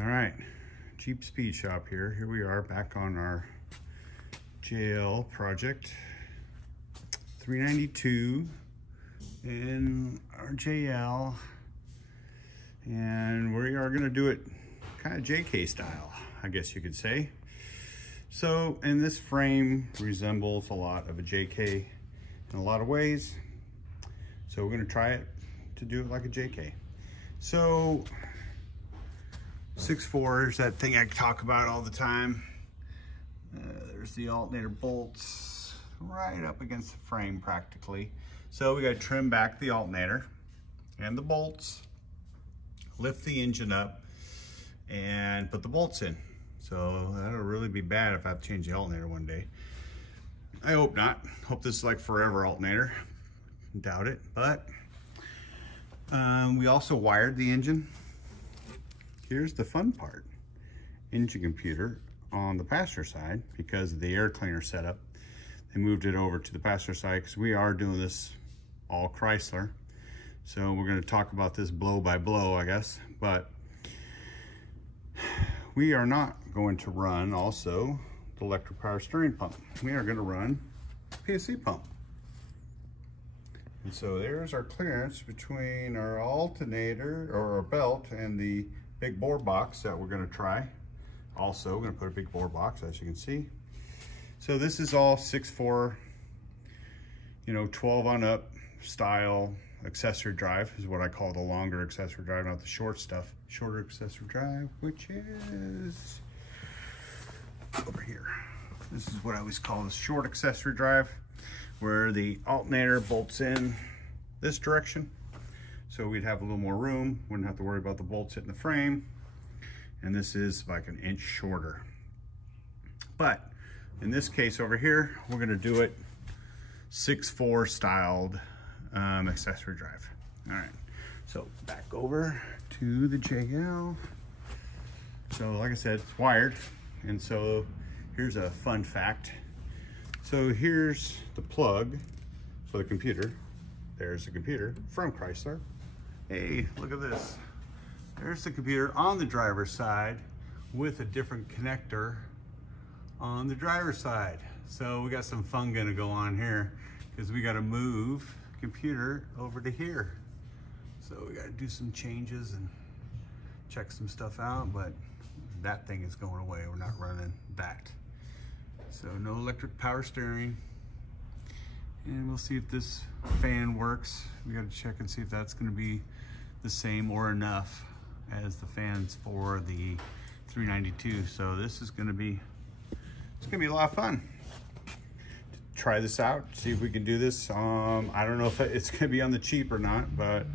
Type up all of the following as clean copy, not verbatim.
All right, Jeep Speed Shop here. Here we are back on our JL project. 392 in our JL. And we are gonna do it kind of JK style, I guess you could say. So, and this frame resembles a lot of a JK in a lot of ways. So we're gonna try it to do it like a JK. So, 6.4 is that thing I talk about all the time. There's the alternator bolts right up against the frame practically. So we got to trim back the alternator and the bolts, lift the engine up, and put the bolts in. So that'll really be bad if I have to change the alternator one day. I hope not. Hope this is like forever alternator. Doubt it, but we also wired the engine. Here's the fun part. Engine computer on the passenger side, because of the air cleaner setup, they moved it over to the passenger side because we are doing this all Chrysler. So we're going to talk about this blow by blow, I guess, but we are not going to run also the electric power steering pump. We are going to run PSC pump. And so there's our clearance between our alternator or our belt and the big bore box that we're going to try. Also, we're going to put a big bore box, as you can see. So this is all 6.4, 12 on up style accessory drive is what I call the longer accessory drive, not the short stuff. Shorter accessory drive, which is over here. This is what I always call the short accessory drive, where the alternator bolts in this direction. So we'd have a little more room, wouldn't have to worry about the bolts hitting the frame. And this is like an inch shorter. But in this case over here, we're gonna do it 6.4 styled accessory drive. All right, so back over to the JL. So like I said, it's wired. And so here's a fun fact. So here's the plug for the computer. There's the computer from Chrysler. Hey, look at this. There's the computer on the driver's side with a different connector on the driver's side. So we got some fun gonna go on here because we gotta move the computer over to here. So we gotta do some changes and check some stuff out, but that thing is going away. We're not running that. So no electric power steering. And we'll see if this fan works. We gotta check and see if that's gonna be the same or enough as the fans for the 392. So this is gonna be, it's gonna be a lot of fun to try this out, see if we can do this. I don't know if it's gonna be on the cheap or not, but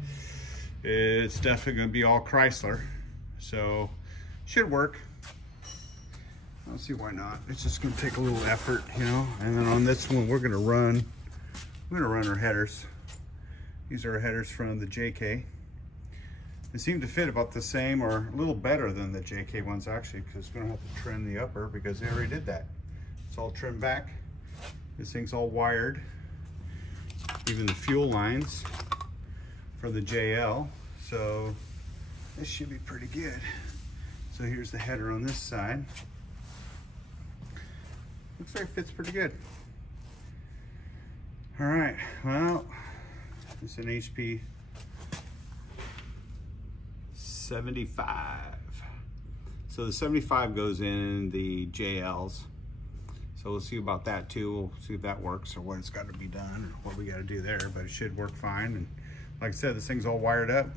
it's definitely gonna be all Chrysler. So should work. I don't see why not. It's just gonna take a little effort, And then on this one, we're gonna run our headers. These are our headers from the JK. They seem to fit about the same or a little better than the JK ones actually, because we're gonna have to trim the upper because they already did that. It's all trimmed back. This thing's all wired. Even the fuel lines for the JL. So this should be pretty good. So here's the header on this side. Looks like it fits pretty good. All right, well, it's an HP 75. So the 75 goes in the JLs. So we'll see about that too. We'll see if that works or what it's got to be done or what we got to do there, but it should work fine. And like I said, this thing's all wired up.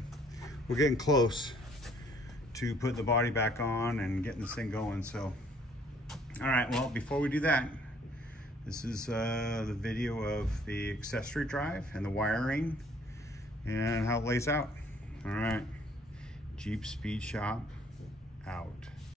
We're getting close to putting the body back on and getting this thing going. So, all right, well, before we do that, this is the video of the accessory drive and the wiring and how it lays out. All right, Jeep Speed Shop out.